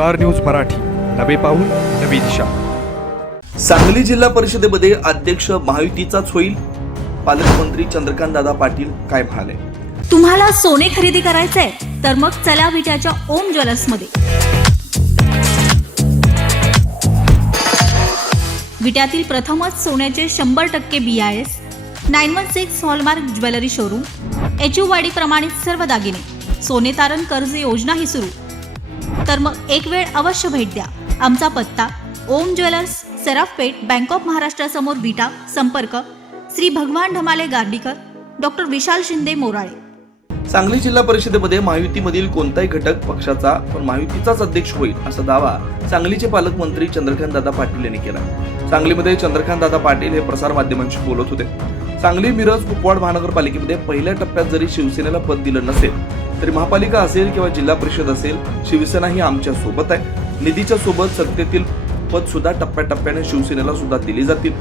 Star news Marathi. नवे पाऊल नवी दिशा. सांगली जिल्हा परिषदेमध्ये अध्यक्ष महायुतीचाच होईल पालकमंत्री चंद्रकांत दादा पाटील काय म्हणाले? तुम्हाला सोने खरेदी करायचंय तर मग चला विट्याच्या ओम ज्वेलर्समध्ये विट्यातील प्रथमच सोन्याचे शंभर टक्के B I S nine one six hallmark jewellery showroom H U वाडी प्रमाणित सर्व दागिने सोने तारण कर्ज योजनाही सुरू. तर मग एक वेळ अवश्य भेट द्या. आमचा पत्ता ओम ज्वेलर्स सराफपेठ बँक ऑफ महाराष्ट्रासमोर विटा संपर्क श्री भगवान ढमाले गार्डीकर डॉक्टर विशाल शिंदे मोराळे. सांगली जिल्हा परिषदेमध्ये महायुतीमधील कोणताही घटक पक्षाचा पण महायुतीचाच अध्यक्ष होईल असा दावा सांगलीचे पालकमंत्री चंद्रकांत दादा पाटील यांनी केला. सांगलीमध्ये चंद्रकांत दादा पाटील हे प्रसार माध्यमांशी बोलत होते. सांगली मिरज कुपवाड महानगरपालिकेमध्ये पहिल्या टप्प्यात जरी शिवसेनेला पद दिलं नसेल तरी महापालिका असेल किंवा जिल्हा परिषद असेल शिवसेना ही आमच्यासोबत आहे. निधीच्या सोबत सत्तेतील पद सुद्धा टप्प्याटप्प्याने शिवसेनेला सुद्धा दिली जातील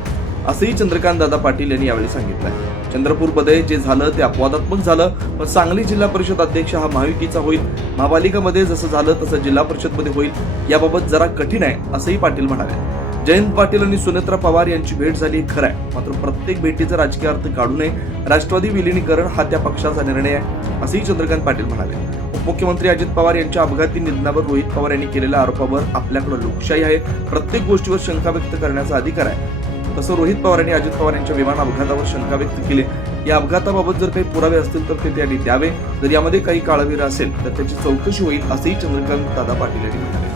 असंही चंद्रकांत दादा पाटील यांनी यावेळी सांगितलंय. चंद्रपूरमध्ये जे झालं ते अपवादात्मक झालं पण सांगली जिल्हा परिषद अध्यक्ष हा महायुतीचा होईल. महापालिकामध्ये जसं झालं तसं जिल्हा परिषदमध्ये होईल. याबाबत जरा कठीण आहे असंही पाटील म्हणाले. जयंत पाटील आणि सुनेत्रा पवार यांची भेट झाली खरं आहे मात्र प्रत्येक भेटीचा राजकीय अर्थ काढू नये. राष्ट्रवादी विलिनीकरण हा त्या पक्षाचा निर्णय आहे. असंही चंद्रकांत पाटील म्हणाले. उपमुख्यमंत्री अजित पवार यांच्या अपघाती निधनावर रोहित पवार यांनी केलेल्या आरोपावर आपल्याकडे लोकशाही आहे. प्रत्येक गोष्टीवर शंका व्यक्त करण्याचा अधिकार आहे. तसं रोहित पवार यांनी अजित पवार यांच्या विमान अपघातावर शंका व्यक्त केली. या अपघाताबाबत जर काही पुरावे असतील तर ते त्यांनी द्यावे. जर यामध्ये काही काळवीर असेल तर त्याची चौकशी होईल असंही चंद्रकांत दादा पाटील यांनी म्हणाले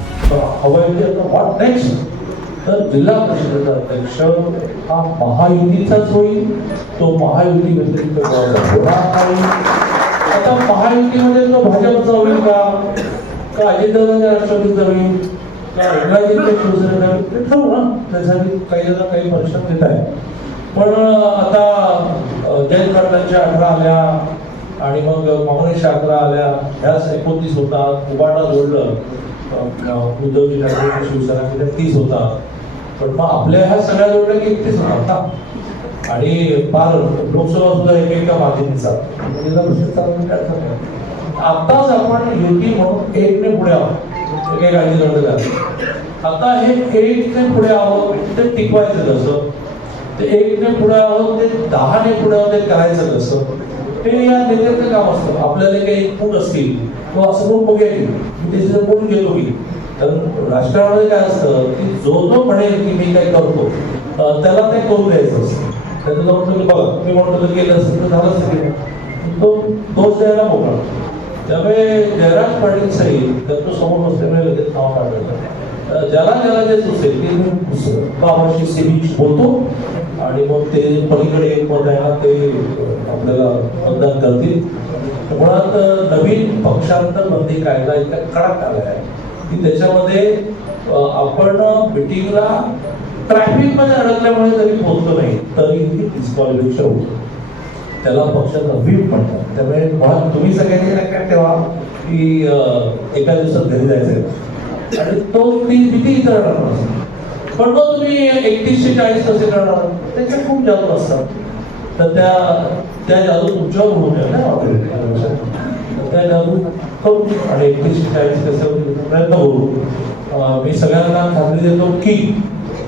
तर जिल्हा परिषदेचा अध्यक्ष हा महायुतीचाच होईल. तो महायुती व्यतिरिक्त होणार नाही. आता महायुतीमध्ये तो भाजपचा होईल का? का अजितदादांच्या राष्ट्रवादीचा होईल का एकनाथजींच्या शिवसेनेचा होईल ते ठरवू ना त्यासाठी काही जण काही परीक्षा देत आहे. पण आता अं, जयंत पाटलांच्या अठरा आल्या आणि मग काँग्रेसच्या अकरा आल्या. ह्याच एकोणतीस होता. उबाटा जोडलं. उद्धवजी ठाकरे शिवसेना तीस होता. पण मग आपल्या ह्या सगळ्या जोडल्या की एकतीस होता. ना आणि फार लोकसभा सुद्धा एक एका माध्यमीचा जिल्हा परिषद काय आत्ताच आपण युती म्हणून एकने पुढे आहोत. काही काळजी करत नाही आता हे एकने पुढे आहोत ते टिकवायचं कसं? ते एकने पुढे आहोत ते दहाने पुढे आहोत ते करायचं कसं? ते या नेत्याचं काम असतं. आपल्याला काही इनपुट असतील तो असं पण बघूया की मी त्याचे बोलून घेतो की कारण राजकारणामध्ये काय असतं की जो जो म्हणेल की मी काय करतो त्याला ते करू द्यायचं असतं. त्याचं म्हणतो सगळं बघा तुम्ही म्हणतो गेलं केलं असेल तर झालं असेल तो दोष द्यायला मोकळा त्यामुळे जयराज पाटील साहेब त्यांचं समोर बसल्यामुळे लगेच नाव काढलं. ज्याला ज्याला जे सुचेल ते मी बाबाशी सेविंग बोलतो आणि मग ते पलीकडे एक मत आहे ना ते आपल्याला मतदान करतील. मुळात नवीन पक्षांतर बंदी कायदा इतका कडक आला आहे की त्याच्यामध्ये आपण मिटिंगला ट्रॅफिकमध्ये अडकल्यामुळे जरी पोहोचलो नाही. तरीही डिस्क्वालिफिकेशन होतं. त्याला पक्षाचा व्हीप म्हणतात. त्यामुळे म्हणून तुम्ही सगळ्यांनी लक्षात ठेवा की एका दिवसात घरी जायचं आणि तो ती भीती करणार असतो पण मग तुम्ही एकतीसशे चाळीस कसे करणार त्याच्या खूप जादू असतात. तर त्या त्या जादू तुमच्यावर होऊ नये ना तर त्या जादू करू आणि एकतीसशे चाळीस कसे प्रयत्न करू. मी सगळ्यांना खात्री देतो की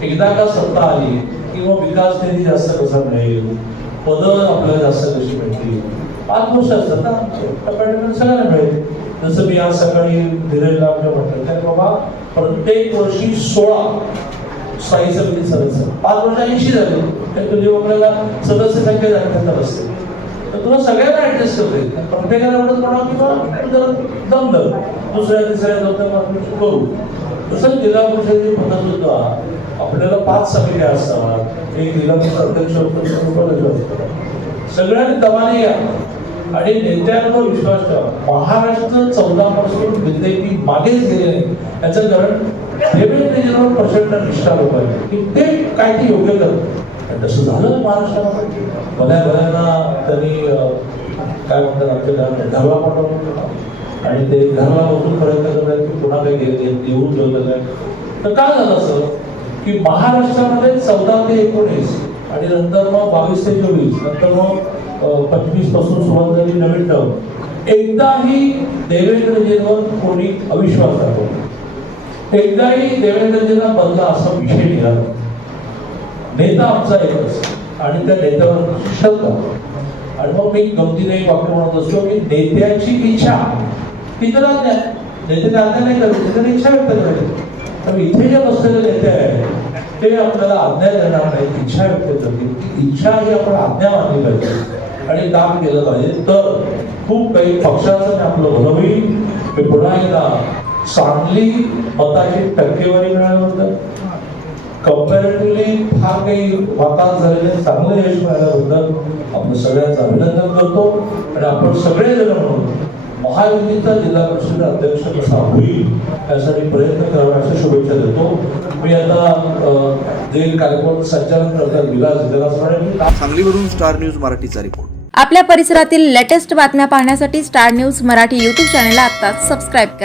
एकदा का सत्ता आली किंवा विकास निधी जास्त कसा मिळेल? पद आपल्याला जास्त कशी मिळतील? पाच असतात ना टप्प्याटप्प्याने सगळ्यांना मिळेल. जसं मी आज सकाळी धीरेला आपल्या म्हटलं तर बाबा प्रत्येक वर्षी सोळा स्थायी समिती सदस्य. पाच वर्ष ऐंशी झाले. तर तुझी आपल्याला सदस्य संख्या जास्त असते. तर तुला सगळ्यांना ऍडजस्ट करता येईल. प्रत्येकाला एवढं कोणा किंवा तू जर जमलं. दुसऱ्या तिसऱ्या चौथ्या करू. तसंच जिल्हा परिषदेची पद्धत सुद्धा आपल्याला पाच समित्या असतात एक निलंबित अध्यक्ष असतो सगळ्यांनी दमाने या. आणि नेत्यांवर विश्वास ठेवा. महाराष्ट्र चौदा पासून विद्यार्थी मागेच गेले याचं कारण देवेंद्रजींवर प्रचंड निष्ठा लोक आहे की ते काय ते योग्य करत आणि तसं झालं महाराष्ट्रामध्ये. बऱ्या बऱ्यांना त्यांनी काय म्हणतात आपल्याला घरात आणि ते घरला बसून प्रयत्न करतात की पुन्हा काही घे- घे- येऊन ठेवलं तर काय झालं असं? की महाराष्ट्रामध्ये चौदा ते एकोणीस आणि नंतर मग बावीस ते चोवीस नंतर मग पंचवीसपासून सुरुवात झाली नवीन टर्म. एकदाही देवेंद्रजींवर कोणी अविश्वास दाखवला एकदाही देवेंद्रजींना बदला असा विषय निघाला नेता आमचा एकच आणि त्या नेत्यावर श्रद्धा आणि मग मी गमतीने वाक्य म्हणत असतो की नेत्याची इच्छा तिथं आज्ञा नेते नाही करत नेत्याने इच्छा व्यक्त करायची. तर इथे जे बसलेले नेते आहेत ते आपल्याला आज्ञा देणार नाही इच्छा व्यक्त करतील. ती इच्छा ही आपण आज्ञा मानली पाहिजे. आणि काम केलं पाहिजे. तर खूप काही पक्षाचं आणि आपलं भलं होईल. मी पुन्हा एकदा चांगली मताची टक्केवारी मिळाल्याबद्दल कम्पॅरेटिव्हली फार काही वातावरण झालेले चांगलं यश मिळाल्याबद्दल आपण सगळ्यांचं अभिनंदन करतो. आणि आपण सगळेजण म्हणून महायुतीचा जिल्हा परिषद अध्यक्ष कसा होईल यासाठी प्रयत्न करावा अशा शुभेच्छा देतो. मी आता जे कार्यक्रम संचालन करतात विलास सांगलीवरून स्टार न्यूज मराठीचा रिपोर्ट. आपल्या परिसरातील लेटेस्ट बातम्या पाहण्यासाठी स्टार न्यूज मराठी यूट्यूब चॅनलला आत्ताच सबस्क्राईब करा.